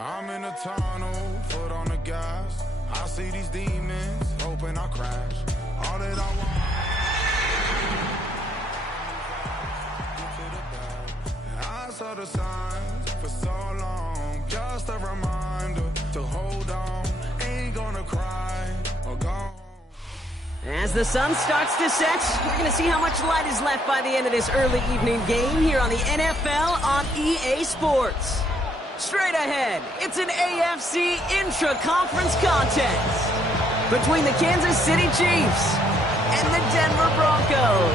I'm in a tunnel, foot on the gas. I see these demons, hoping I crash. All that I want. I saw the signs for so long, just a reminder to hold on. Ain't gonna cry or go home. As the sun starts to set, we're going to see how much light is left by the end of this early evening game here on the NFL on EA Sports. Straight ahead, it's an AFC intra-conference contest between the Kansas City Chiefs and the Denver Broncos.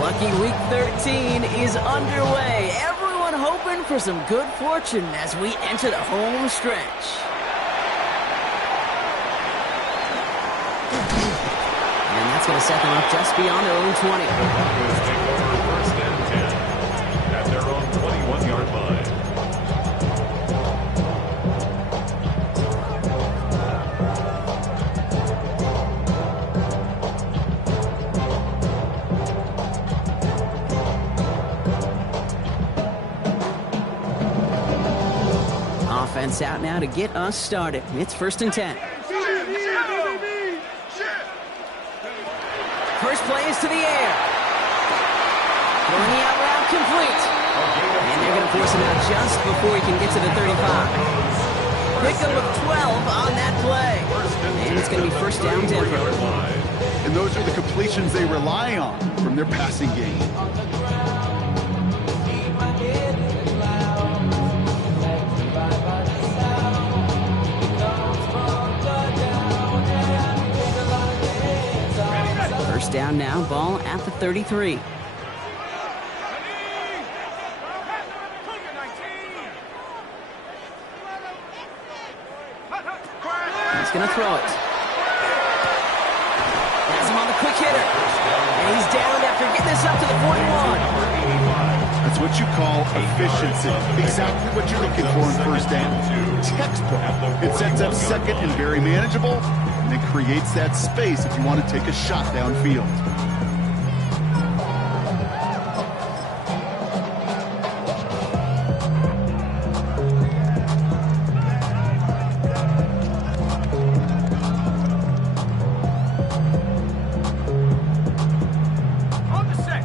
Lucky Week 13 is underway. Everyone hoping for some good fortune as we enter the home stretch. And that's going to set them up just beyond their own 20. Broncos take over first and 10 at their own 21-yard line. Offense out now to get us started. It's first and 10. First play is to the air. Throwing the out route complete. And they're going to force him out just before he can get to the 35. Pickup of 12 on that play. And it's going to be first down Denver. And those are the completions they rely on from their passing game. First down now, ball at the 33. He's going to throw it. Has him on the quick hitter. And he's down after getting this up to the 41. That's what you call efficiency. Exactly what you're looking for in first down. Textbook. It sets up second and very manageable, and it creates that space if you want to take a shot downfield.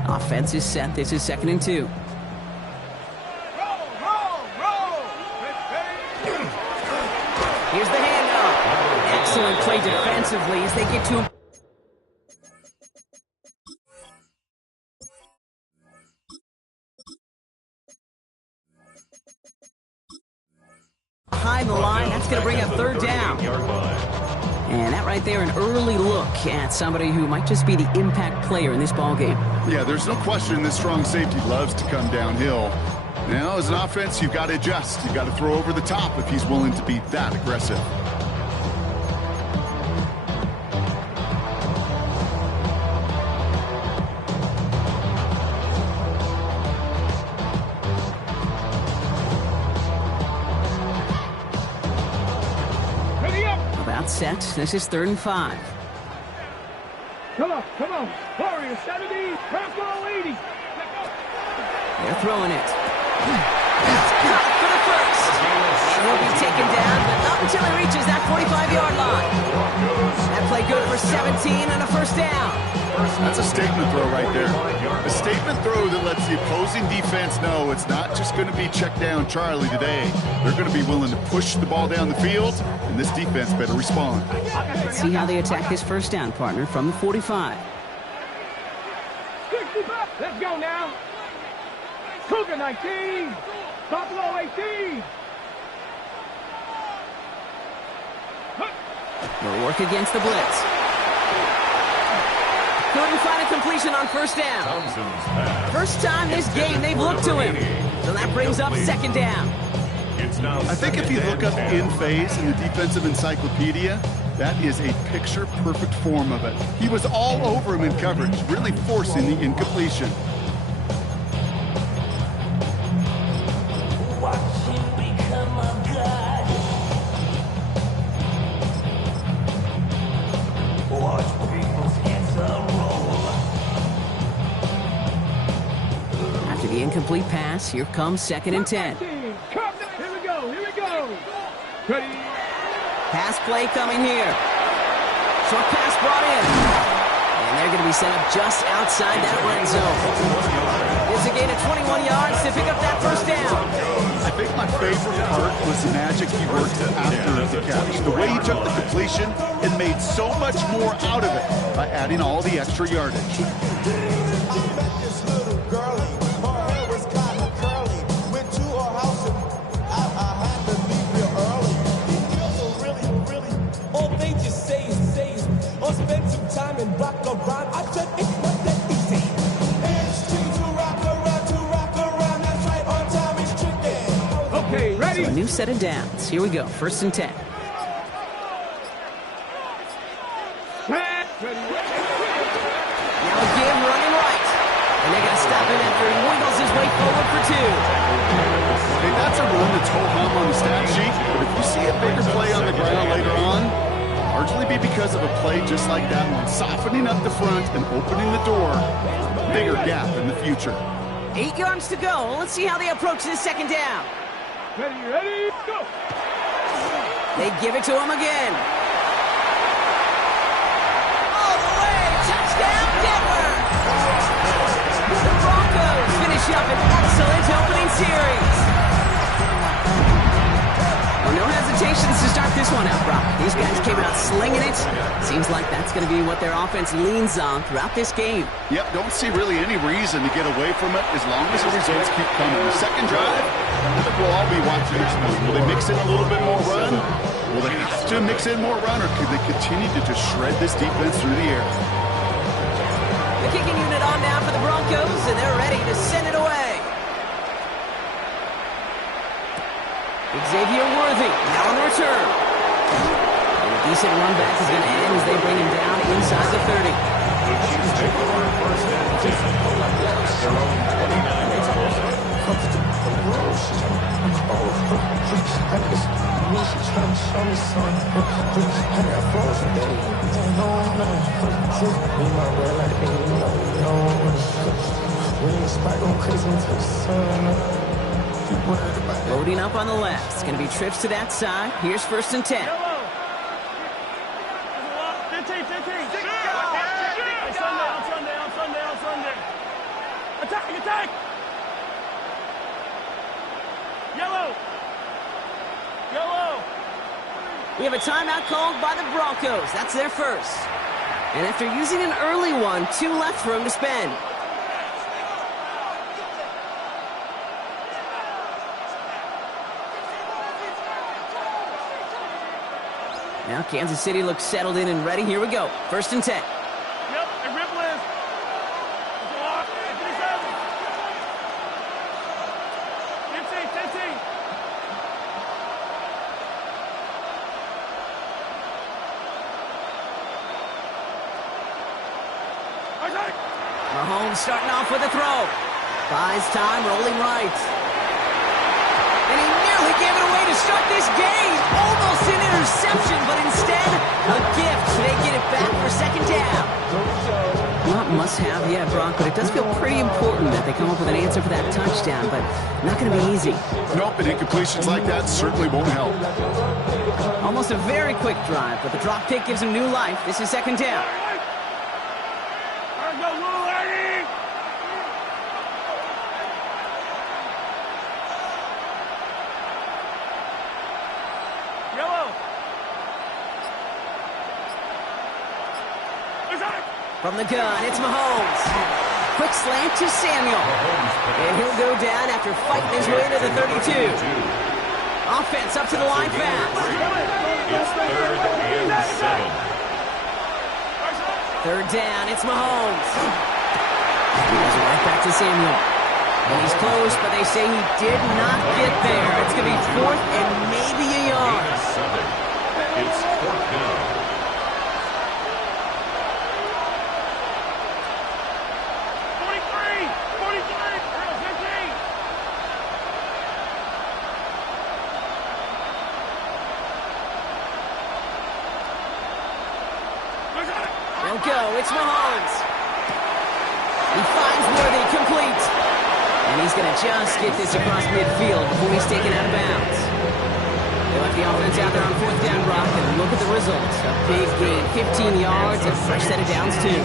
Offense is set. This is second and 2. Here's the handoff. Excellent play defensively as they get to him. Behind the line, that's going to bring up third down. And that right there, an early look at somebody who might just be the impact player in this ballgame. Yeah, there's no question this strong safety loves to come downhill. Now, as an offense, you've got to adjust. You've got to throw over the top if he's willing to be that aggressive. About set. This is third and 5. Come on. Warriors 70, Bronco 80. They're throwing it. Caught for the first. And he'll be taken down, but not until he reaches that 45-yard line. That play good for 17 and a first down. That's a statement throw right there. A statement throw that lets the opposing defense know it's not just going to be check down Charlie today. They're going to be willing to push the ball down the field, and this defense better respond. Let's see how they attack this first down, partner, from the 45. 65. Let's go now. Cougar 19. Buffalo 18. They'll work against the blitz. Couldn't find a completion on first down. First time this game they've looked to him. So that brings up second down. I think if you look up in phase in the defensive encyclopedia, that is a picture-perfect form of it. He was all over him in coverage, really forcing the incompletion. Watch him become a god. incomplete pass. Here comes 2nd and 10. Here we go. Here we go. Ready. Pass play coming here. Short pass brought in. And they're going to be set up just outside that red zone. It's a gain of 21 yards to pick up that first down. I think my favorite part was the magic he worked after the catch. The way he took the completion and made so much more out of it by adding all the extra yardage. So a new set of downs. Here we go. 1st and 10. Now again, running right. And they're going to stop him after he wiggles his way forward for 2. Hey, that's a run that's ho-hum on the stat sheet. But if you see a bigger play on the ground later on, largely be because of a play just like that one, softening up the front and opening the door. Bigger gap in the future. 8 yards to go. Let's see how they approach this 2nd down. ready, go. They give it to him again. All the way, touchdown Denver! The Broncos finish up an excellent opening series. Well, no hesitations to start this one out, Brock. These guys came out slinging it. Seems like that's going to be what their offense leans on throughout this game. Yep, don't see really any reason to get away from it as long as the results keep coming. The second drive, I think we'll all be watching this one. Will they mix in a little bit more run? Will they have to mix in more run, or could they continue to just shred this defense through the air? The kicking unit on now for the Broncos, and they're ready to send it away. Xavier Worthy now on the return. And a decent run back is going to end as they bring him down inside the 30. The Chiefs take over 1st and 10 at their own 29-yard line. Loading up on the left. It's going to be trips to that side. Here's 1st and 10. Attack! Yellow! We have a timeout called by the Broncos. That's their first. And after using an early one, 2 left for him to spend. Now Kansas City looks settled in and ready. Here we go. 1st and 10. Yep, and rip Liz. It's a walk. 15. Mahomes starting off with a throw. Buys time, rolling right. And he nearly gave it away to start this game. Almost an interception, but instead, a gift. They get it back for 2nd down. Not must-have yet, Brock, but it does feel pretty important that they come up with an answer for that touchdown, but not going to be easy. Nope, and incompletions like that certainly won't help. Almost a very quick drive, but the drop kick gives him new life. This is 2nd down. From the gun, it's Mahomes. Quick slant to Samuel. And he'll go down after fighting his way to the 32. Offense up to the line fast. It's 3rd and 7. 3rd down, it's Mahomes. He goes right back to Samuel. And he's close, but they say he did not get there. It's going to be 4th and maybe a yard. It's 4th down. They'll go, it's Mahomes. He finds Worthy, complete. And he's going to just get this across midfield before he's taken out of bounds. They let the offense out there on 4th down, Brock, and look at the results. A big gain, 15 yards, and a fresh set of downs, too.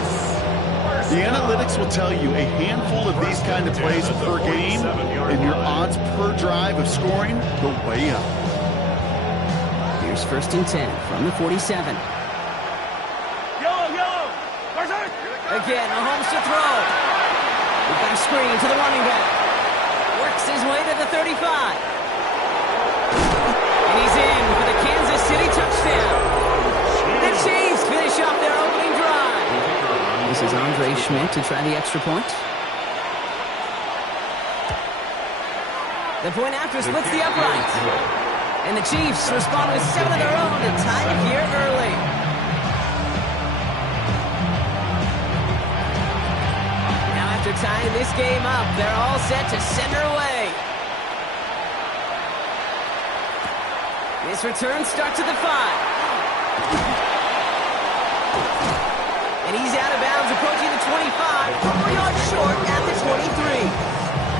The analytics will tell you a handful of these kind of plays per game, and your odds per drive of scoring go way up. Here's 1st and 10 from the 47. Yellow. Again, Mahomes to throw. We've got a screen to the running back. Works his way to the 35. And he's in for the Kansas City touchdown. The Chiefs finish off their opening drive. This is Andre Schmidt to try the extra point. The point after splits the uprights. And the Chiefs respond with 7 of their own to tie it here early. Now after tying this game up, they're all set to send her away. This return starts at the 5. And he's out of bounds, approaching the 25, 4 yards short at the 23.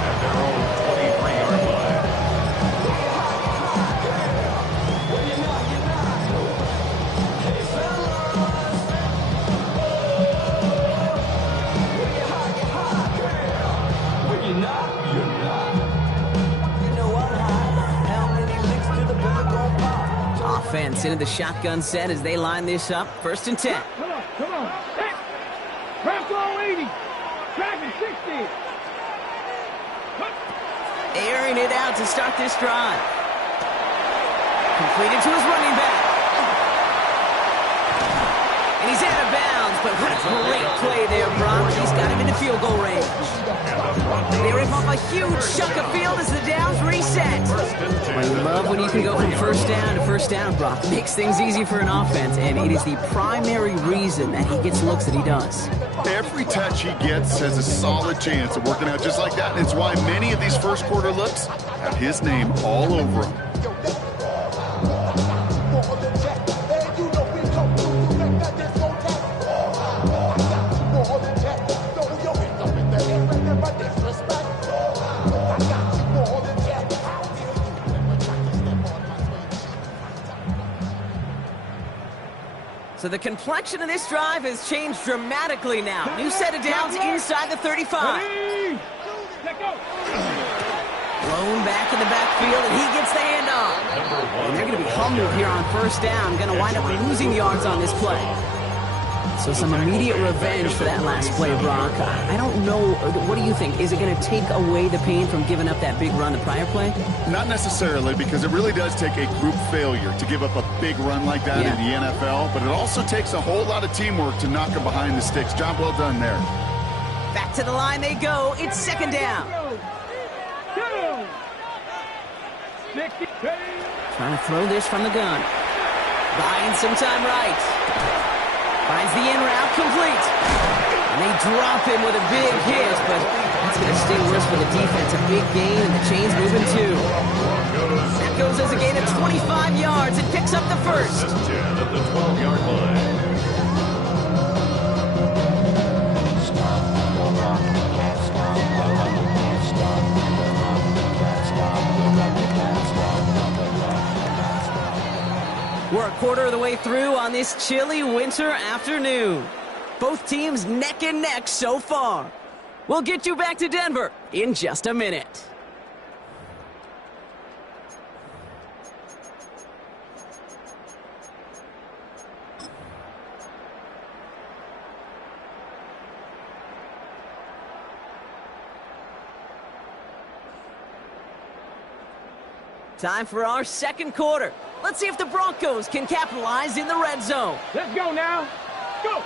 At their own 23-yard line. Offense into the shotgun set as they line this up. 1st and 10. Come on. Hey. Craft all 80. Tracking 60. Airing it out to start this drive. Completed to his running back. And he's out of bounds, but what a great play there, Brock. He's got him into field goal range. They rip off a huge chunk of field as the downs reset. Well, you love when you can go from 1st down to 1st down, Brock. Makes things easy for an offense, and it is the primary reason that he gets looks that he does. Every touch he gets has a solid chance of working out just like that. And it's why many of these first quarter looks have his name all over them. So the complexion of this drive has changed dramatically now. New set of downs inside the 35. Blown back in the backfield, and he gets the handoff. And they're going to be humbled here on 1st down. Going to wind up losing yards on this play. So some immediate revenge for that last play, Brock. I don't know. What do you think? Is it going to take away the pain from giving up that big run the prior play? Not necessarily, because it really does take a group failure to give up a big run like that in the NFL. But it also takes a whole lot of teamwork to knock him behind the sticks. Job well done there. Back to the line they go. It's 2nd down. Trying to throw this from the gun. Buying some time right. Finds the in route complete. And they drop him with a big hit, but that's going to stay worse for the defense. A big gain, and the chain's moving too. That goes as a gain of 25 yards. It picks up the 1st. 10 at the 12-yard line. We're a quarter of the way through on this chilly winter afternoon. Both teams neck and neck so far. We'll get you back to Denver in just a minute. Time for our 2nd quarter. Let's see if the Broncos can capitalize in the red zone. Let's go now. Go.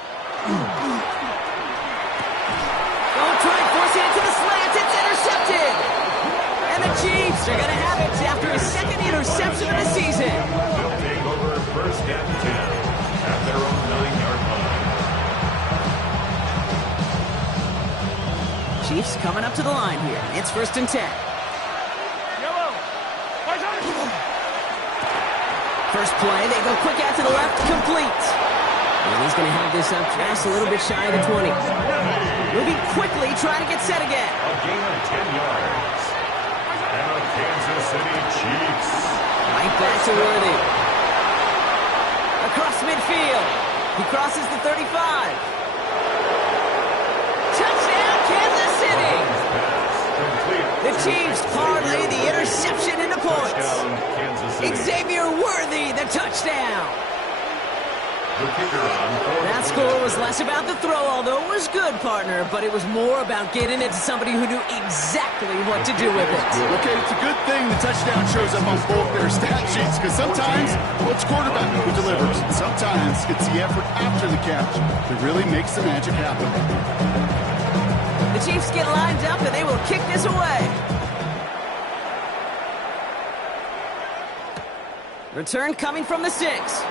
Don't try and force it into the slants. It's intercepted. And the Chiefs are going to have it after his 2nd interception of the season. They'll take over 1st and 10 at their own 9-yard line. Chiefs coming up to the line here. It's 1st and 10. First play, they go quick out to the left, complete. And he's going to have this up just a little bit shy of the 20. Moving quickly, trying to get set again. A gain of 10 yards. And the Kansas City Chiefs. Right back to Worthy. Across midfield. He crosses the 35. Touchdown, Kansas City! The Chiefs parlay the interception into points. Xavier Worthy, the touchdown. That score was less about the throw, although it was good, partner, but it was more about getting it to somebody who knew exactly what to do with it. Okay, it's a good thing the touchdown shows up on both their stat sheets, because sometimes, well, it's quarterback who delivers. Sometimes it's the effort after the catch that really makes the magic happen. The Chiefs get lined up, and they will kick this away. Return coming from the 6.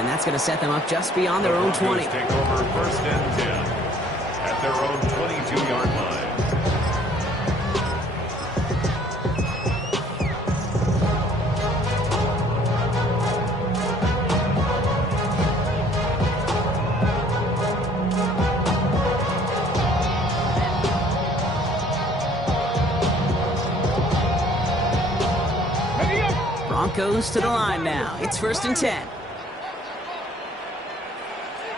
And that's going to set them up just beyond their own 20. Take over 1st and 10 at their own 22-yard line. Broncos to the line now. It's 1st and 10.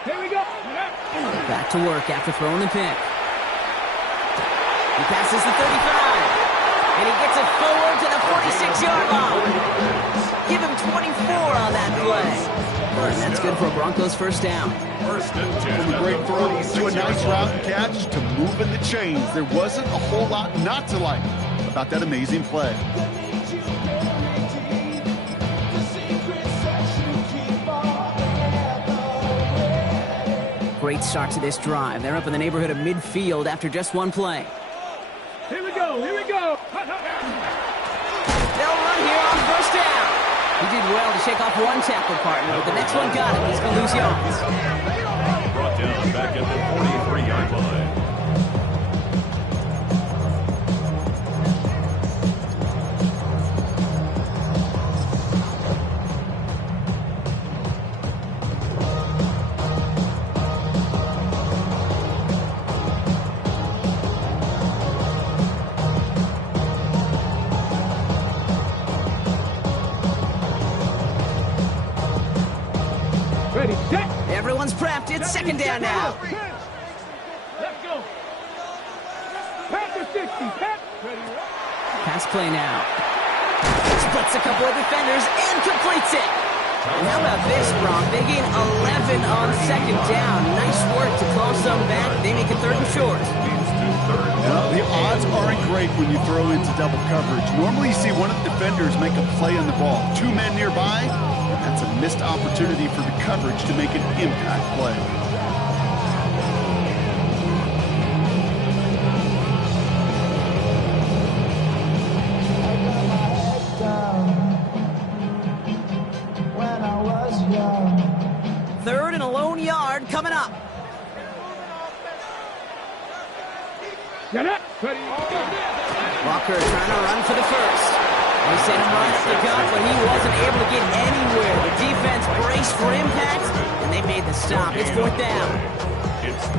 Here we go. Back to work after throwing the pick. He passes the 35. And he gets it forward to the 46-yard line. Give him 24 on that play. And that's good for a Broncos first down. 1st and 10. From a great throw to a nice route and catch to moving the chains, there wasn't a whole lot not to like about that amazing play. Great start to this drive. They're up in the neighborhood of midfield after just one play. Here we go. Here we go. They'll run here on 1st down. He did well to shake off one tackle partner, but the next one got him. He's going to lose yards. Brought down back at the 43-yard line. Ready, set. Everyone's prepped. It's 2nd down now. Let's go. Pass the 60. Pass. Ready. Pass play now. Splits a couple of defenders and completes it. And how about this, Bronk? They gain 11 on 2nd down. Nice work to claw some back. They make it 3rd and short. Well, the odds aren't great when you throw into double coverage. Normally you see one of the defenders make a play on the ball. 2 men nearby, that's a missed opportunity for the coverage to make an impact play. Third and a lone yard coming up. Get up. Ready. Walker trying to run for the first. They sent him right up the gut, but he wasn't able to get anywhere. The defense braced for impact, and they made the stop. It's 4th down.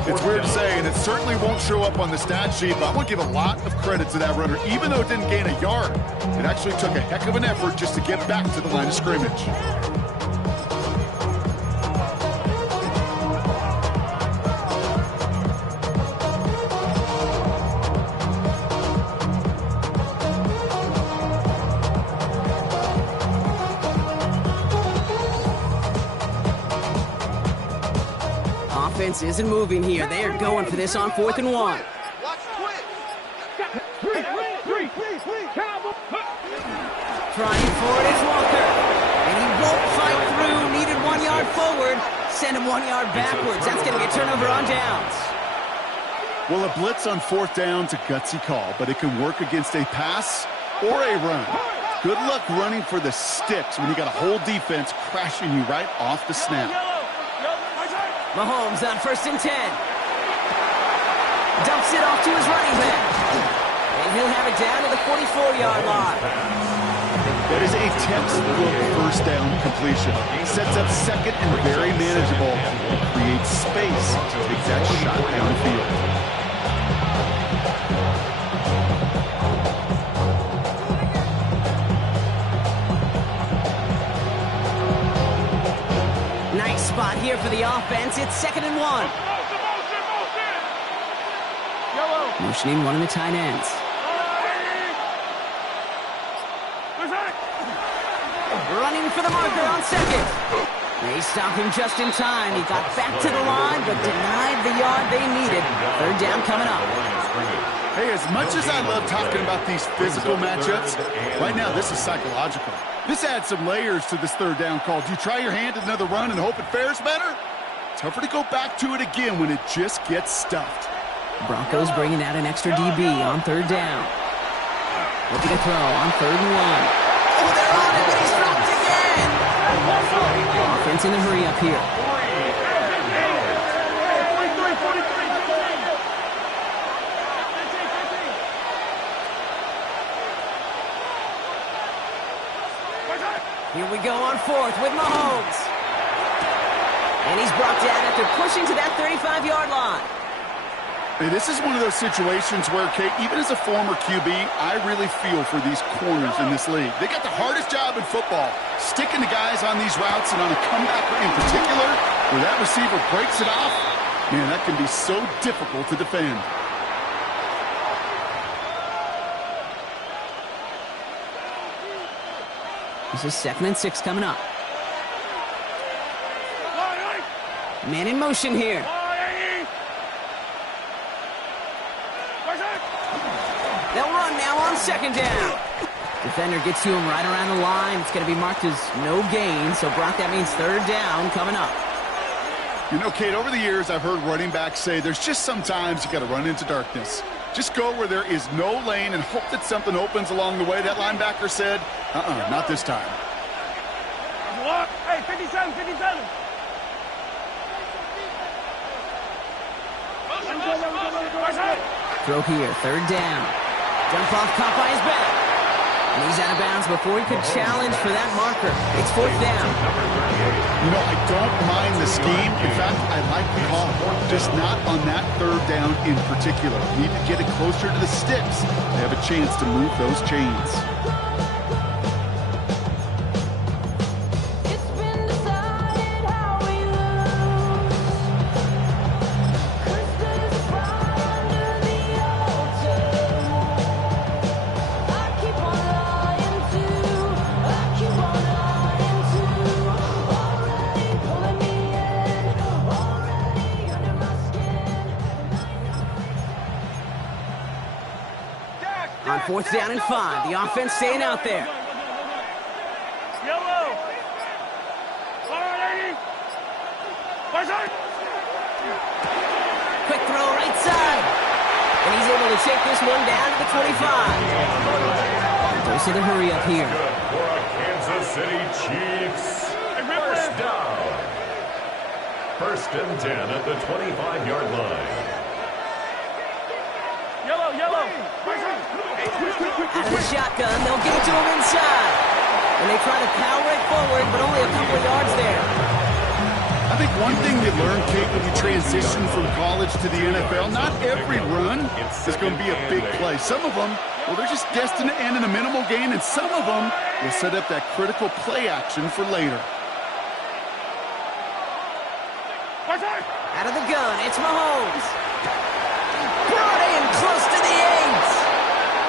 It's weird to say, and it certainly won't show up on the stat sheet, but I want to give a lot of credit to that runner. Even though it didn't gain a yard, it actually took a heck of an effort just to get back to the line of scrimmage. Offense isn't moving here. They are going for this on 4th and 1. Three. Trying for it is Walker. And he won't fight through. Needed 1 yard forward. Send him 1 yard backwards. That's going to be a turnover on downs. Well, a blitz on 4th down's a gutsy call, but it can work against a pass or a run. Good luck running for the sticks when you got a whole defense crashing you right off the snap. Mahomes on 1st and 10. Dumps it off to his running back. And he'll have it down to the 44-yard line. That is a textbook first down completion. Sets up second and very manageable. Creates space to take that shot downfield. Nice spot here for the offense. It's 2nd and 1. Motioning one of the tight ends. Running for the marker on 2nd. They stopped him just in time. He got back to the line, but denied the yard they needed. 3rd down coming up. Hey, as much as I love talking about these physical matchups, right now this is psychological. This adds some layers to this 3rd down call. Do you try your hand at another run and hope it fares better? Tougher to go back to it again when it just gets stuffed. Broncos bringing out an extra DB on 3rd down. Looking to throw on 3rd and 1. Oh, they're on it, but he's dropped again. Offense in the hurry up here. Here we go on 4th with Mahomes. And he's brought down after pushing to that 35-yard line. Hey, this is one of those situations where, Kate, even as a former QB, I really feel for these corners in this league. They got the hardest job in football, sticking to guys on these routes and on a comebacker in particular, where that receiver breaks it off. Man, that can be so difficult to defend. This is 2nd and 6 coming up. Man in motion here. They'll run now on 2nd down. Defender gets to him right around the line. It's going to be marked as no gain, so Brock, that means 3rd down coming up. You know, Kate, over the years, I've heard running backs say there's just sometimes you got to run into darkness. Just go where there is no lane and hope that something opens along the way. That linebacker said, not this time. Hey, 57, 57. Throw here, 3rd down. Jump off, caught by his back. And he's out of bounds before he could challenge for that marker. It's 4th down. You know, I don't mind the scheme. In fact, I like the call. Just not on that 3rd down in particular. Need to get it closer to the sticks. They have a chance to move those chains. On 4th down and 5, the offense staying out there. Yellow. Quick throw right side. And he's able to take this one down to the 25. Dose of the hurry up here. For a Kansas City Chiefs. First down. 1st and 10 at the 25-yard line. Yellow. Out of the shotgun, they'll get it to him inside. And they try to power it forward, but only a couple of yards there. I think one thing you learn, Kate, when you transition from college to the NFL, not every run is going to be a big play. Some of them, well, they're just destined to end in a minimal gain, and some of them will set up that critical play action for later. Out of the gun, it's Mahomes. Brought in close to the 8.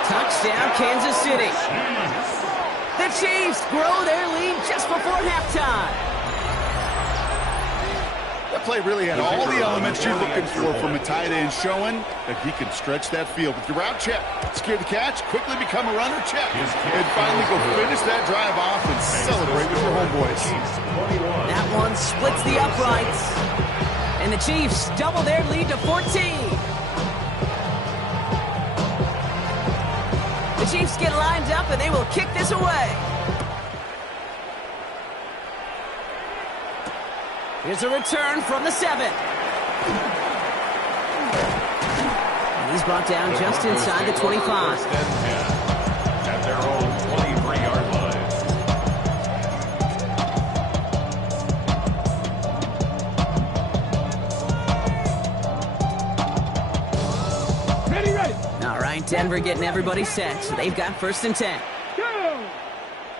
Touchdown, Kansas City. The Chiefs grow their lead just before halftime. That play really had all the elements you're looking for from a tight end, showing that he can stretch that field. With your route check, secure the catch, quickly become a runner check, and finally go finish that drive off and celebrate with your homeboys. That one splits the uprights. And the Chiefs double their lead to 14. The Chiefs get lined up and they will kick this away. Here's a return from the 7. And he's brought down just inside the 25. At their own 23-yard line. right, Denver getting everybody set, so they've got 1st and 10. Go!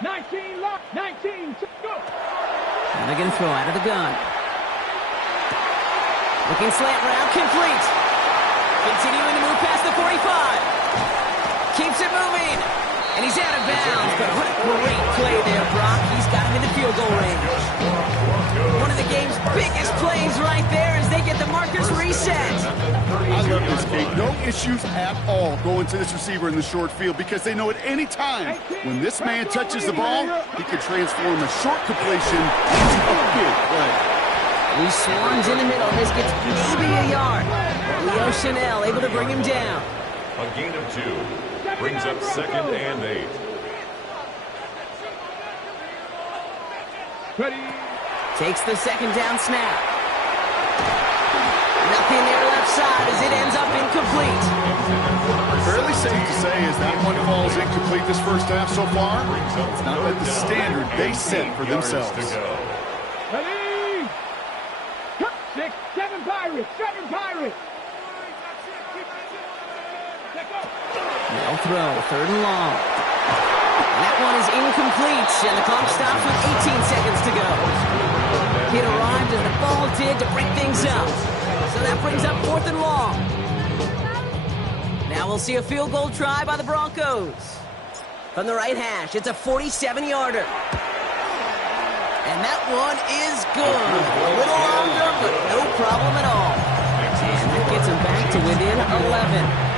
19, lock, 19, go! Now they're going to throw out of the gun. Looking slant route, complete. Continuing to move past the 45. Keeps it moving. And he's out of bounds, but what a great play there, Brock. He's got him in the field goal range. One of the game's biggest plays right there as they get the markers reset. I love this, Kate. No issues at all going to this receiver in the short field because they know at any time when this man touches the ball, he can transform a short completion into a big play. He swarms in the middle. This gets maybe a yard. Leo Chanel able to bring him down. A gain of 2 brings up 2nd and 8. Ready? Takes the 2nd down snap. Nothing there left side as it ends up incomplete. Fairly safe to say as that one falls incomplete this first half so far. It's not at the standard they set for themselves. Ready? 6, 7 Pirates, 7 Pirates! They'll throw, 3rd and long. And that one is incomplete, and the clock stops with 18 seconds to go. Kid arrived as the ball did to break things up. So that brings up 4th and long. Now we'll see a field goal try by the Broncos. From the right hash, it's a 47-yarder. And that one is good. A little longer, but no problem at all. And that gets them back to within 11.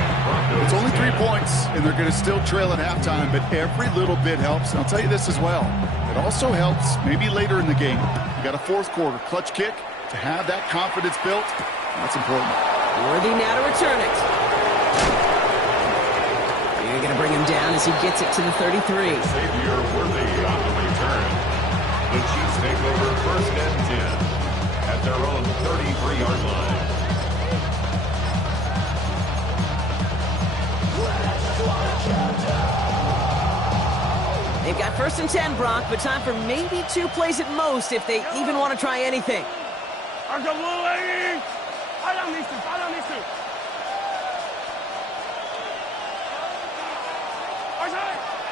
It's only 3 points, and they're going to still trail at halftime, but every little bit helps. And I'll tell you this as well. It also helps maybe later in the game. You got a 4th quarter clutch kick to have that confidence built. That's important. Worthy now to return it. You're going to bring him down as he gets it to the 33. Xavier Worthy on the return. The Chiefs take over 1st and 10 at their own 33-yard line. They've got 1st and 10, Brock, but time for maybe 2 plays at most if they even want to try anything.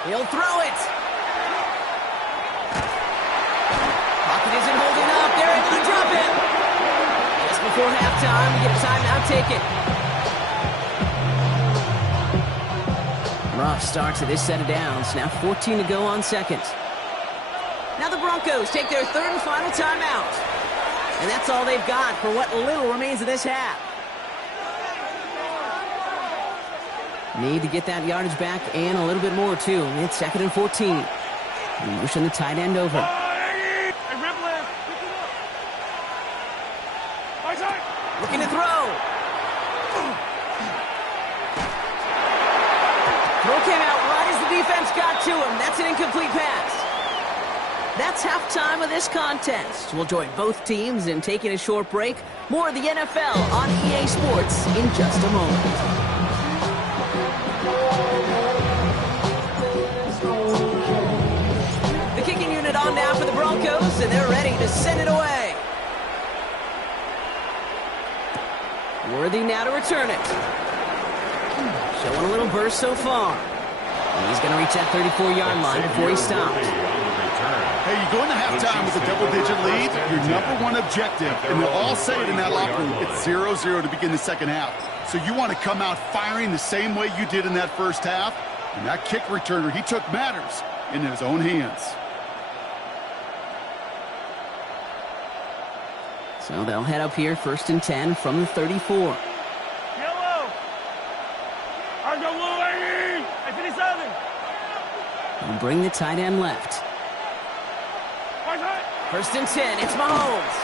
He'll throw it. Pocket isn't holding up. They're able to drop it. Just before halftime, we get a timeout taken. Rough start to this set of downs. Now 14 to go on 2nd. Now the Broncos take their 3rd and final timeout. And that's all they've got for what little remains of this half. Need to get that yardage back and a little bit more, too. It's 2nd and 14. Pushing the tight end over. Looking to throw. Throw came out right as the defense got to him. That's an incomplete pass. That's halftime of this contest. We'll join both teams in taking a short break. More of the NFL on EA Sports in just a moment. The kicking unit on now for the Broncos, and they're ready to send it away. Worthy now to return it. Showing a little burst so far. And he's going to reach that 34-yard line before he stops. Hey, you go into halftime with a double-digit lead, your #1 objective, and they'll all say it in that locker room, it's 0-0 to begin the second half. So you want to come out firing the same way you did in that first half. And that kick returner, he took matters into his own hands. So they'll head up here, 1st and 10 from the 34. Yellow! Argo blue, lady! I finished 7. And bring the tight end left. 1st and 10, it's Mahomes.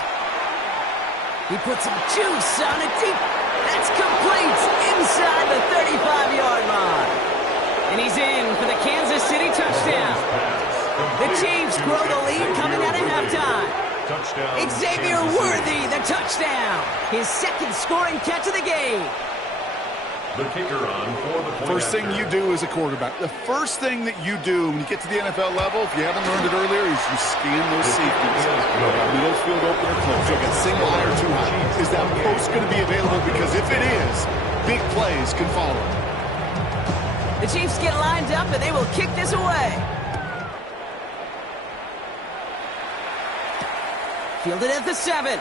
He puts some juice on it deep. That's complete inside the 35-yard line. And he's in for the Kansas City touchdown. The Chiefs grow the lead coming out of halftime. Xavier Worthy, the touchdown. His 2nd scoring catch of the game. The kicker on for the point. First thing you do as a quarterback, the first thing that you do when you get to the NFL level, if you haven't learned it earlier, is you scan those safeties. Middle field opener close. Like a single high or too high. Is that post going to be available? Because if it is, big plays can follow. The Chiefs get lined up, and they will kick this away. Fielded at the 7.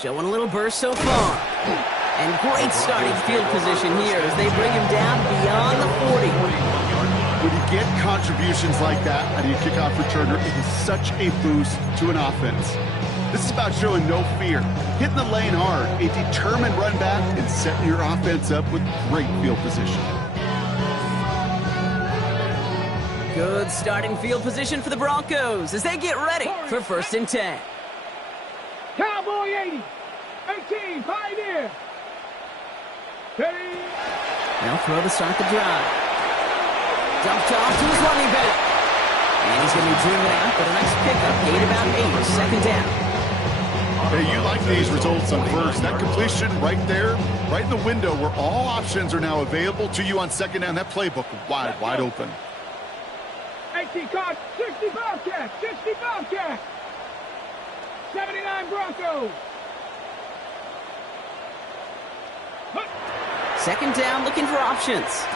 Showing a little burst so far. And great starting field position here as they bring him down beyond the 40. When you get contributions like that out of your kickoff returner, it is such a boost to an offense. This is about showing no fear, hitting the lane hard, a determined run back, and setting your offense up with great field position. Good starting field position for the Broncos as they get ready for 1st and 10. Cowboy 80. 18, Pioneer. Ready. They'll throw to start the drive. Dumped off to his running back. And he's going to be driven out, but a nice pickup. Gain about 8, 2nd down. Hey, you like these results on first. That completion right there, right in the window where all options are now available to you on 2nd down. That playbook wide open. 18 caught, 60 Bobcat, 60 Bobcat. 79 Broncos. 2nd down, looking for options.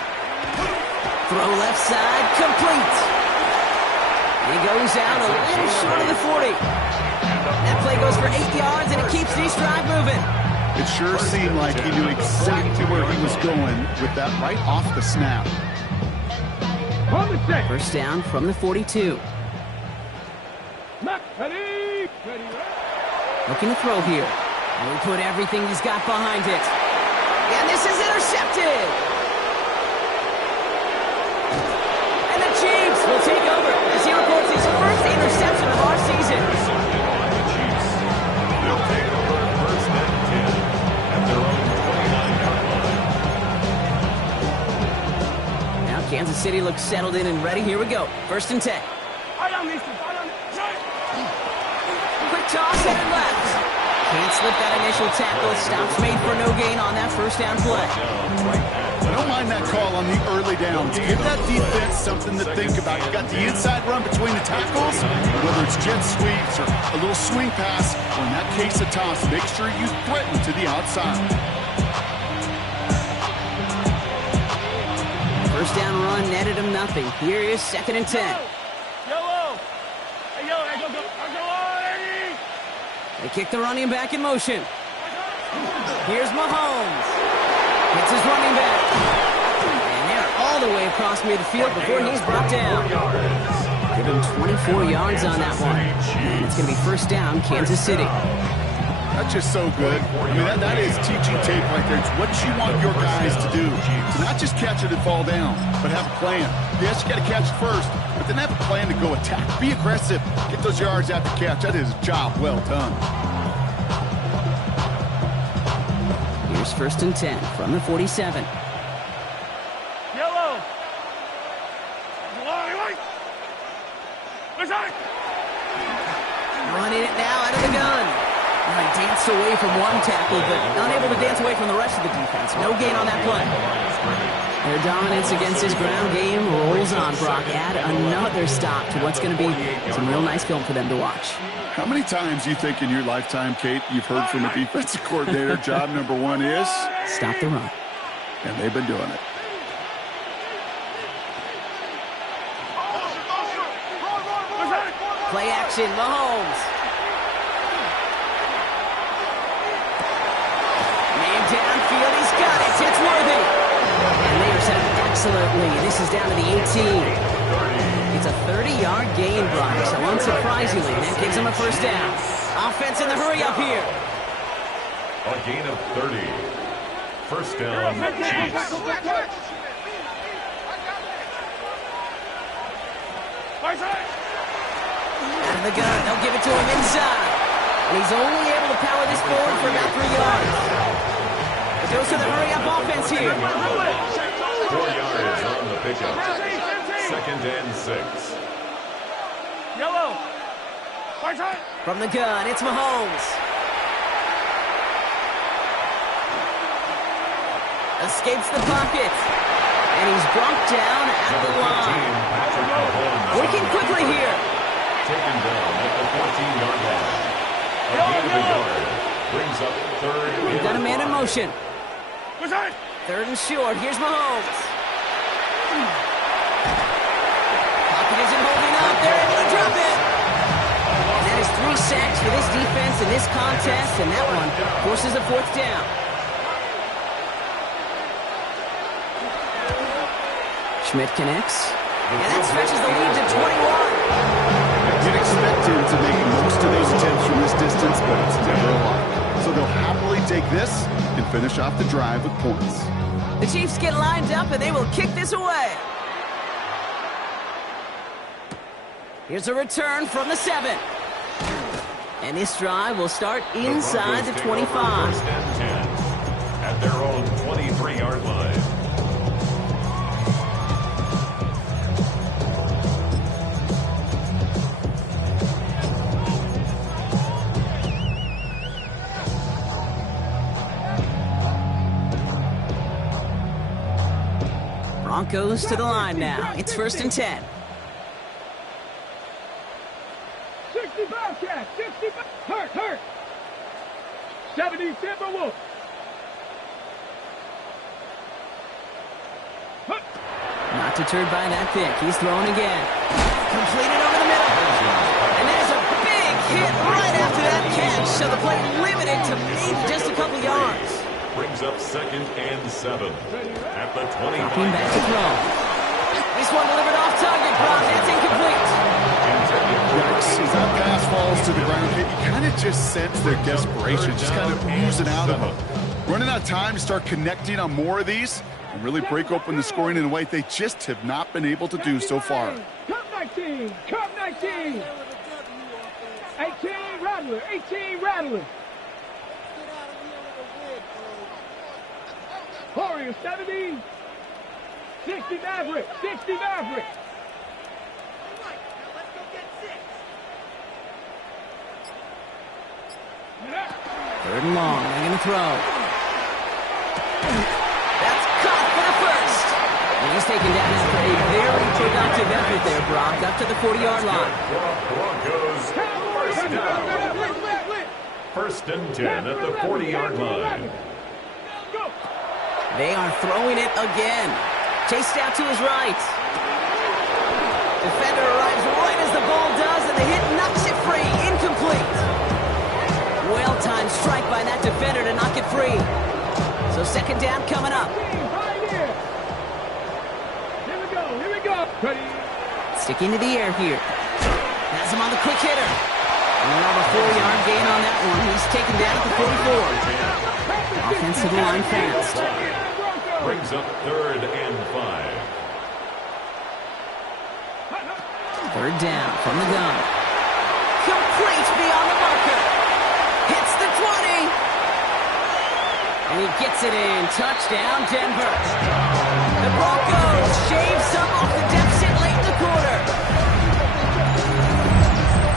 Throw left side, complete. And he goes out a little short of the 40. That play goes for 8 yards, and it keeps this drive moving. It sure seemed like he knew exactly where he was going with that right off the snap. 1st down from the 42. Ready. Looking to throw here. And he put everything he's got behind it. And this is intercepted. And the Chiefs will take over as he records his first interception of our season. They'll take over 1st and 10 at their own 29-yard line. Now Kansas City looks settled in and ready. Here we go. 1st and 10. Quick toss and left. Can't slip that initial tackle. Stops made for no gain on that 1st down play. I don't mind that call on the early downs. Give that defense something to think about. You got the inside run between the tackles, whether it's jet sweeps or a little swing pass, or in that case a toss, make sure you threaten to the outside. 1st down run netted him nothing. Here is 2nd and 10. Yellow. Hey, yellow. Hey, go. They kick the running back in motion. Here's Mahomes. Hits his running back. And they're all the way across midfield before he's brought down. Give him 24 yards on that one. And it's going to be 1st down, Kansas City. That's just so good. I mean, that is teaching tape right there. It's what you want your guys to do. To not just catch it and fall down, but have a plan. Yes, you got to catch it first, but then have a plan to go attack. Be aggressive. Get those yards after catch. That is a job well done. Here's 1st and 10 from the 47. Yellow. Running it now out of the gun. He danced away from one tackle, but unable to dance away from the rest of the defense. No gain on that play. Their dominance against his ground game rolls on. Brock, add another stop to what's going to be some real nice film for them to watch. How many times do you think in your lifetime, Kate, you've heard from a defensive coordinator, job number 1 is? Stop the run. And they've been doing it. Play action, Mahomes. Man downfield, he's got it. It's Worthy. And they are set up excellently. This is down to the 18. It's a 30-yard gain, Brock. So unsurprisingly, that gives him a 1st down. Offense in the hurry up here. A gain of 30. 1st down, Chiefs. Out of the gun, they'll give it to him inside. And he's only able to power this forward for about 3 yards. It goes to the hurry-up offense here. 4 yards on the pickup. 2nd and 6. Yellow. From the gun, it's Mahomes. Escapes the pocket. And he's brought down at the line. Working quickly here. Taken down at the 14-yard line. A gain of a yard. Brings up 3rd. We've got a man in motion. 3rd and short. Here's Mahomes. Pocket isn't holding up. They're able to drop it. And that is 3 sacks for this defense in this contest, and that one forces a 4th down. Schmidt connects, and that stretches the lead to 21. You'd expect him to make most of those attempts from this distance, but it's never a lot. So they'll happily take this and finish off the drive with points. The Chiefs get lined up, and they will kick this away. Here's a return from the 7. And this drive will start inside the 25. 1st and 10 at their own 23-yard line. Broncos to the line now. It's 1st and 10. 65 catch, 65. Hurt. 70 Timberwolves. Not deterred by that pick. He's throwing again. Completed over the middle. And there's a big hit right after that catch. So the play limited to maybe just a couple yards. Brings up 2nd and 7 at the 25. Dropping back to throw. This one delivered off target. Brock, that's incomplete. As that pass falls to the ground, you kind of just sense their desperation, just kind of oozing out of them. Running out of time to start connecting on more of these and really break open the scoring in a way they just have not been able to do so far. Cup 19, Cup 19. 18 Rattler, 18 Rattler. Warriors 70, 60 Maverick, 60 Maverick. 3rd and long. They're going to throw. That's caught for the 1st. And he's taken down after a very productive effort there, Brock, up to the 40-yard line. Broncos 1st down. 1st and 10 at the 40-yard line. They are throwing it again. Chased out to his right. Defender arrives right as the ball does, and the hit knocks it free. Incomplete. Well-timed strike by that defender to knock it free. So 2nd down coming up. Here we go. Sticking to the air here. Has him on the quick hitter. And another 4-yard gain on that one. He's taken down at the 44. Offensive line fast. Brings up 3rd and 5. 3rd down from the gun. Complete beyond the marker. Hits the 20. And he gets it in. Touchdown, Denver. The Broncos shave some off the deficit late in the quarter.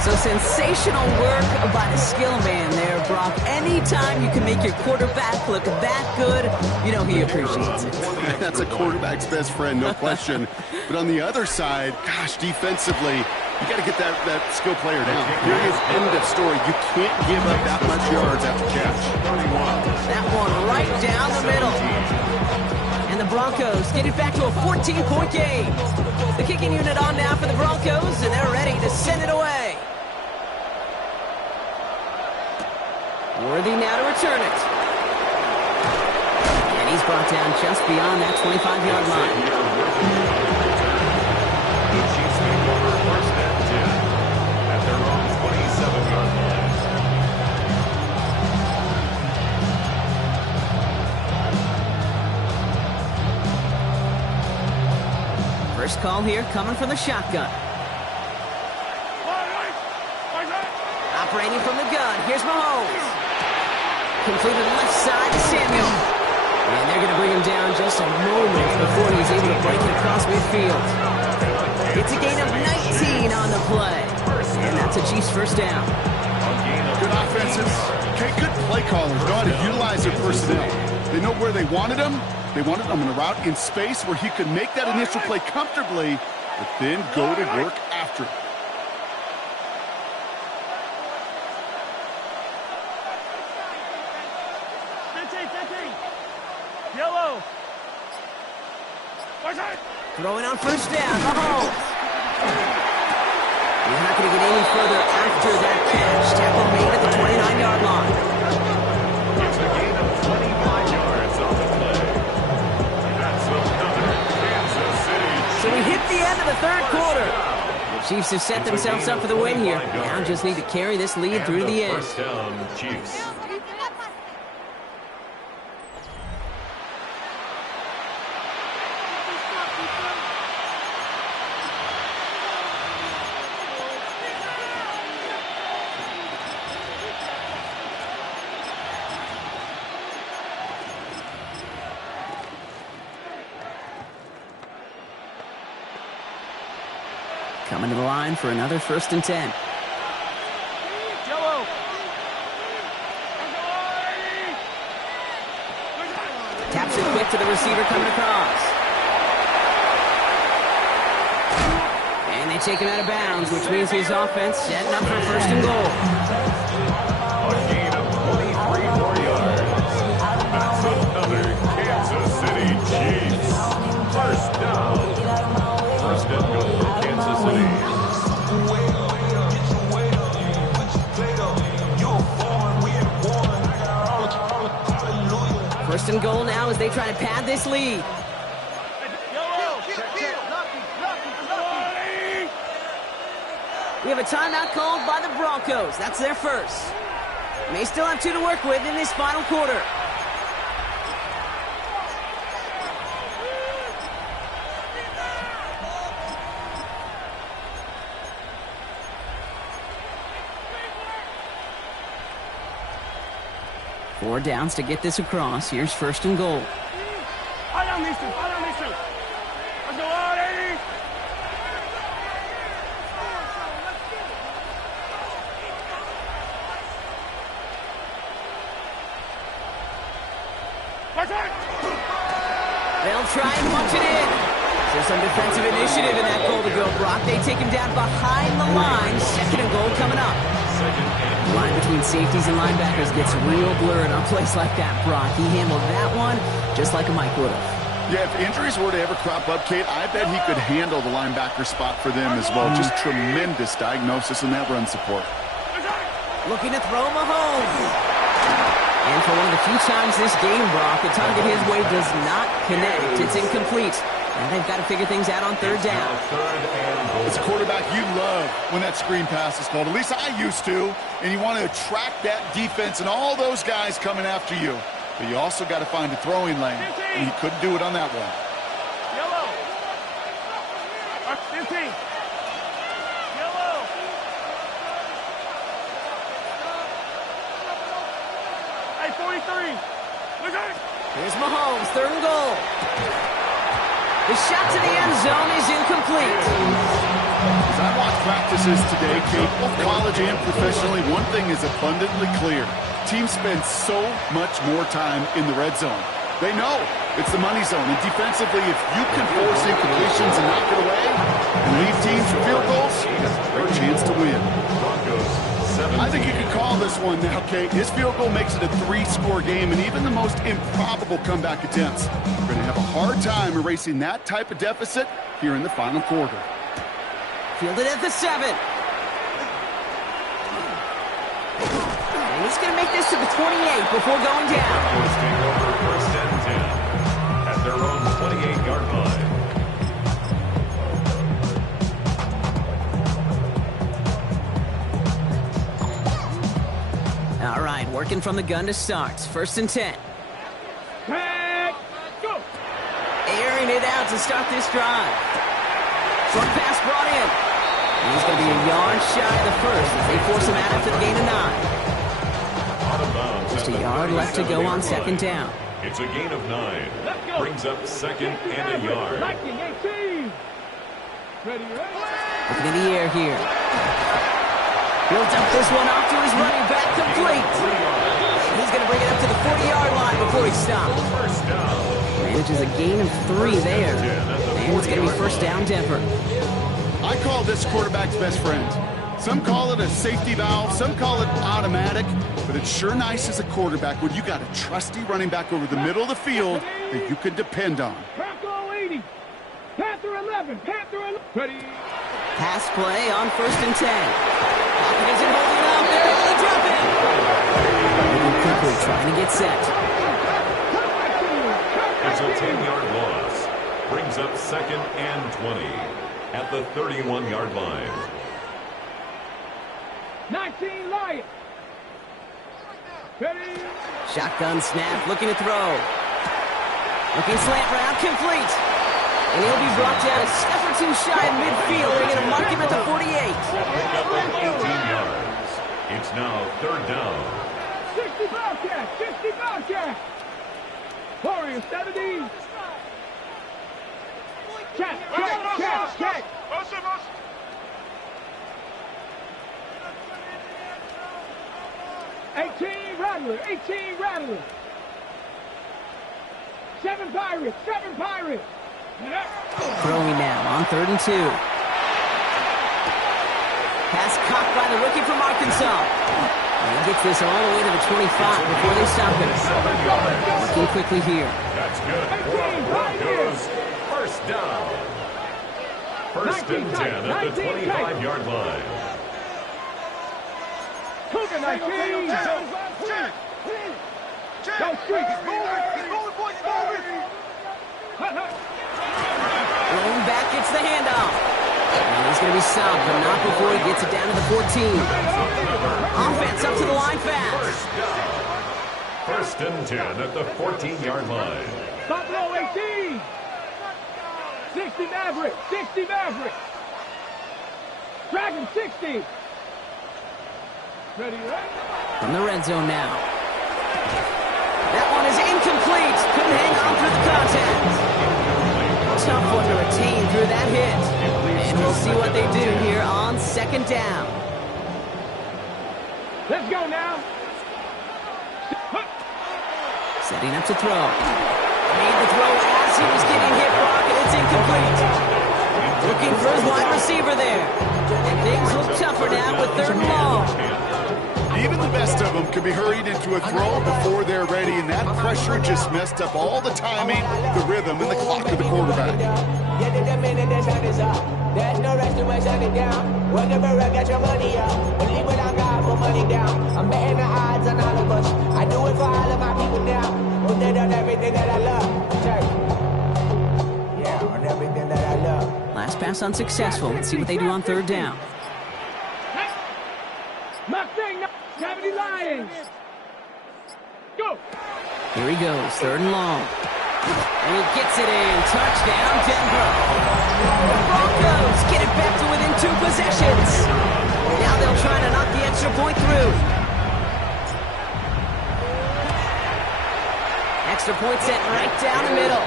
So sensational work by the skill man there, Brock. Anytime you can make your quarterback look that good, you know he appreciates it. That's a quarterback's best friend, no question. But on the other side, gosh, defensively, you got to get that skill player down. Period. End of story. You can't give up that much yards after catch. That one right down the middle. And the Broncos get it back to a 14-point game. The kicking unit on now for the Broncos, and they're ready to send it away. Worthy now to return it. And he's brought down just beyond that 25-yard line. The Chiefs take over 1st and 10 at their own 27-yard line. First call here coming from the shotgun. Operating from the gun, here's Mahomes. Completed left side to Samuel. And they're going to bring him down just a moment before he's able to break it across midfield. It's a gain of 19 on the play. And that's a Chiefs 1st down. Good offenses. Okay, good play callers. Know how to utilize their personnel. They know where they wanted him. They wanted him in a route in space where he could make that initial play comfortably, but then go to work after it. Yellow. Throwing on first down, Mahomes. He's not going to get any further after that catch. Tackle made at the 29-yard line. It's a gain of 25 yards on the play. That's another Kansas City. So we hit the end of the third quarter. The Chiefs have set themselves up for the win here. Now just need to carry this lead through to the end. First down, Chiefs. Coming to the line for another 1st and 10. Taps it quick to the receiver coming across. And they take him out of bounds, which means his offense setting up for 1st and goal. A gain of 23 more yards. That's another Kansas City Chiefs. First down. 1st and goal for Kansas City. 1st and goal now as they try to pad this lead. We have a timeout called by the Broncos. That's their first. May still have 2 to work with in this final quarter. Four downs to get this across. Here's 1st and goal. I don't need to. Let's go on, 80. They'll try and punch it in. So some defensive initiative in that goal to go, Brock. They take him down behind the line. 2nd and goal coming up. The line between safeties and linebackers gets real blurred on plays like that, Brock. He handled that one just like a Mike would have. Yeah, if injuries were to ever crop up, Kate, I bet he could handle the linebacker spot for them as well. Just tremendous diagnosis in that run support. Looking to throw Mahomes. And for one of the few times this game, Brock, the target his way does not connect. It's incomplete. And they've got to figure things out on 3rd down. As a quarterback, you love when that screen pass is called. At least I used to. And you want to attract that defense and all those guys coming after you. But you also got to find a throwing lane. And he couldn't do it on that one. Yellow. 15. Yellow. Hey, 43. Look at it. Here's Mahomes, 3rd and goal. The shot to the end zone is incomplete. As I watch practices today, Kate, both college and professionally, one thing is abundantly clear. Teams spend so much more time in the red zone. They know it's the money zone. And defensively, if you can force incompletions and knock it away and leave teams with field goals, great chance to win. I think you can call this one now, Kate. His field goal makes it a 3-score game, and even the most improbable comeback attempts are going to have a hard time erasing that type of deficit here in the final quarter. Fielded at the 7. And he's going to make this to the 28 before going down. Posting over 1st and 10 at their own 28-yard line. All right, working from the gun to start. 1st and 10. Go. Airing it out to start this drive. Short pass brought in. And he's going to be a yard shy of the first as they force him out after the gain of 9. Just a yard left to go on 2nd down. It's a gain of 9. Brings up 2nd and a yard. Ready. Looking in the air here. He'll dump this one off to his running back, complete. He's going to bring it up to the 40-yard line before he stops. First down. Manages a gain of 3 there. And it's going to be 1st down Denver. I call this quarterback's best friend. Some call it a safety valve, some call it automatic, but it's sure nice as a quarterback when you got a trusty running back over the middle of the field that you can depend on. Crack all 80. 11. Panther and ready. Pass play on 1st and 10. Pocket isn't holding up. They're able to drop him. Moving quickly, trying to get set. It's a 10-yard loss. Brings up 2nd and 20 at the 31-yard line. 19 Lions. Ready. Shotgun snap, looking to throw. Looking slant route, complete. And he'll be brought down a step or two shy of midfield. They're going to mark him at the 48. Pick up of 18 yards. It's now 3rd down. 60 Bobcat. 60 Bobcat. Warriors 70. Check. 18 Rattler. 18 Rattler. 7 Pirates. 7 Pirates. Throwing now on 3rd and 2. Pass caught by the rookie from Arkansas. And he gets this all the way to the 25 before they stop him. Working quickly here. That's good. Broncos. 1st down. 1st and 10 at the 25-yard line. Cougar 19. Go street. Rolling back gets the handoff. And he's going to be stopped, but not before he gets it down to the 14. Offense up to the line fast. 1st and 10 at the 14-yard line. Buffalo 18. 60 Maverick. 60 Maverick. Dragon 60. Ready, right? From the red zone now. That one is incomplete. Couldn't hang on through the contact. Tough one to retain through that hit. And we'll see what they do here on 2nd down. Let's go now. Setting up to throw. Made the throw as he was getting hit, Brock, and it's incomplete. Looking for his wide receiver there. And things look tougher now with 3rd and long. Even the best of them can be hurried into a throw before they're ready, and that pressure just messed up all the timing, the rhythm, and the clock of the quarterback. There's no rest to my shutting down. Whenever I get your money up, believe what I got for money down. I'm betting the odds on all of us. I do it for all of my people now. Who did on everything that I love. Yeah, on everything that I love. Last pass unsuccessful. Let's see what they do on 3rd down. Mustang 70 Lions. Go. Here he goes, 3rd and long. And he gets it in. Touchdown, Denver. The Broncos get it back to within 2 possessions. Now they'll try to knock the extra point through. Extra point sent right down the middle.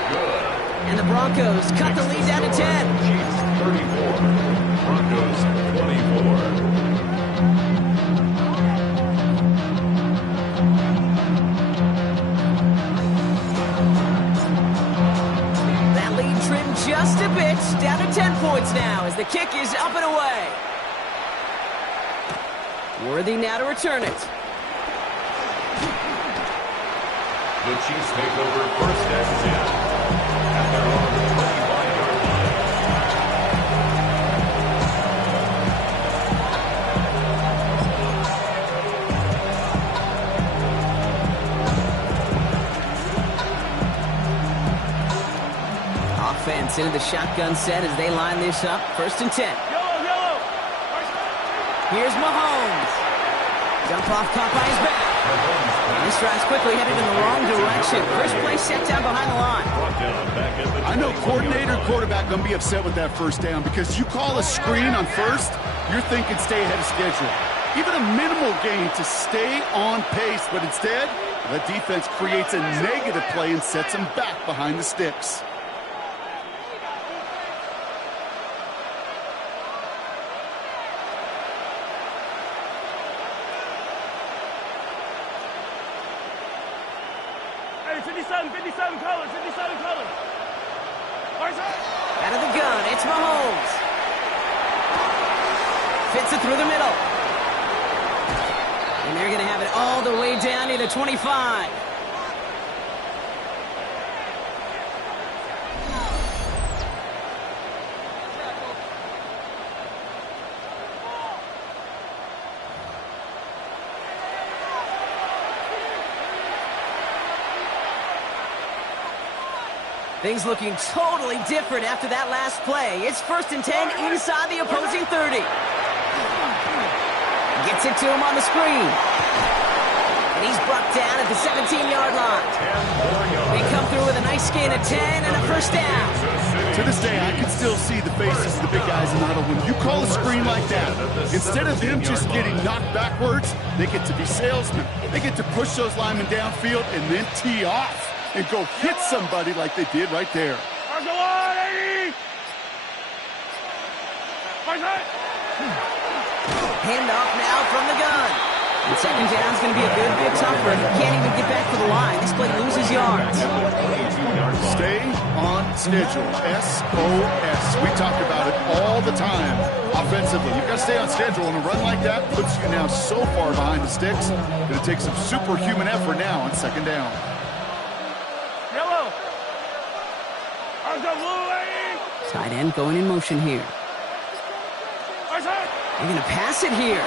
And the Broncos cut the lead down to 10. Chiefs 34. Broncos 24. Just a bit, down to 10 points now as the kick is up and away. Worthy now to return it. The Chiefs take over 1st and 10 at their own 25-yard line. Offense into the shotgun set as they line this up. 1st and 10. Here's Mahomes. Jump off caught by his back. This drive's quickly headed in the wrong direction. First play set down behind the line. I know coordinator quarterback going to be upset with that 1st down because you call a screen on 1st, you're thinking stay ahead of schedule. Even a minimal gain to stay on pace, but instead, the defense creates a negative play and sets them back behind the sticks. Hey, 57 colors, 57 colors. Out of the gun, it's Mahomes. Fits it through the middle. And they're going to have it all the way down to the 25. Things looking totally different after that last play. It's 1st and 10 inside the opposing 30. Gets it to him on the screen. And he's brought down at the 17-yard line. They come through with a nice gain of 10 and a first down. To this day, I can still see the faces of the big guys in the huddle. When you call a screen like that, instead of them just getting knocked backwards, they get to be salesmen. They get to push those linemen downfield and then tee off and go hit somebody like they did right there. Handoff now from the gun. And 2nd down's going to be a good bit tougher. He can't even get back to the line. This play loses yards. Stay on schedule. SOS. We talk about it all the time offensively. You've got to stay on schedule, and a run like that puts you now so far behind the sticks that it takes some superhuman effort now on 2nd down. Tight end going in motion here. They're going to pass it here.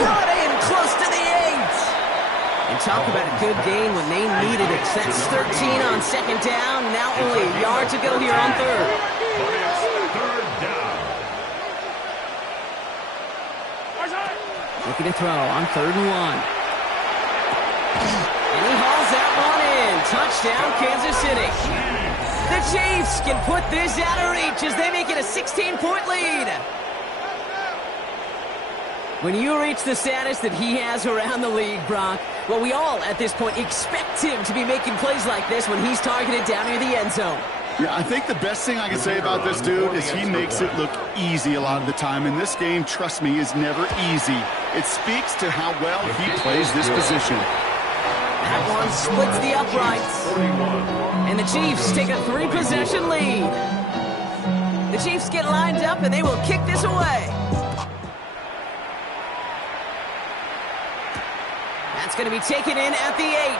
Brought in close to the 8. And talk about a good gain when they needed it. That's 13 on 2nd down. Now only a yard to go here on 3rd. Looking to throw on 3rd and 1. And he hauls that one in. Touchdown, Kansas City. The Chiefs can put this out of reach as they make it a 16-point lead. When you reach the status that he has around the league, Brock, well, we all at this point expect him to be making plays like this when he's targeted down near the end zone. Yeah, I think the best thing I can say about this dude is he makes it look easy a lot of the time. And this game, trust me, is never easy. It speaks to how well he plays this position. That one splits the uprights. And the Chiefs take a 3-possession lead. The Chiefs get lined up and they will kick this away. That's going to be taken in at the 8.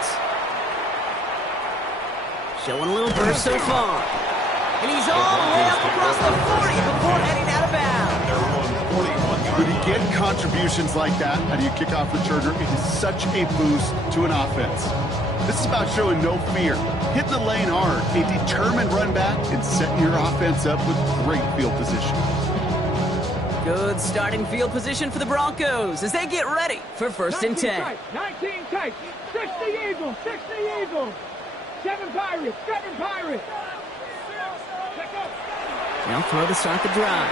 Showing a little burst so far. And he's all the way up across the 40 before heading out of bounds. When you get contributions like that out of your kickoff returner, it is such a boost to an offense. This is about showing no fear, hitting the lane hard, a determined run back, and setting your offense up with great field position. Good starting field position for the Broncos as they get ready for 1st and 10. 19 tight, 60 Eagles, 60 Eagles. 7 Pirates, 7 Pirates. Now throw to start the drive.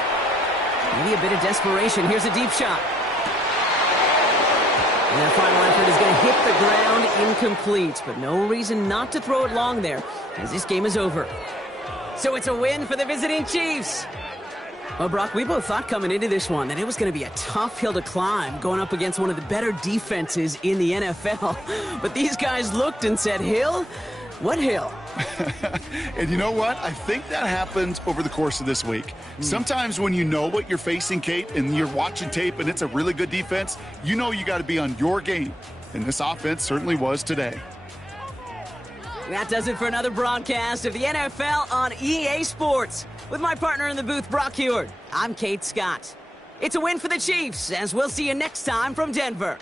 Maybe a bit of desperation. Here's a deep shot. And their final effort is going to hit the ground incomplete, but no reason not to throw it long there as this game is over. So it's a win for the visiting Chiefs. Well, Brock, we both thought coming into this one that it was going to be a tough hill to climb going up against one of the better defenses in the NFL. But these guys looked and said, Hill? What hill? And you know what? I think that happens over the course of this week. Sometimes when you know what you're facing, Kate, and you're watching tape and it's a really good defense, you know you got to be on your game. And this offense certainly was today. That does it for another broadcast of the NFL on EA Sports. With my partner in the booth, Brock Huard, I'm Kate Scott. It's a win for the Chiefs, as we'll see you next time from Denver.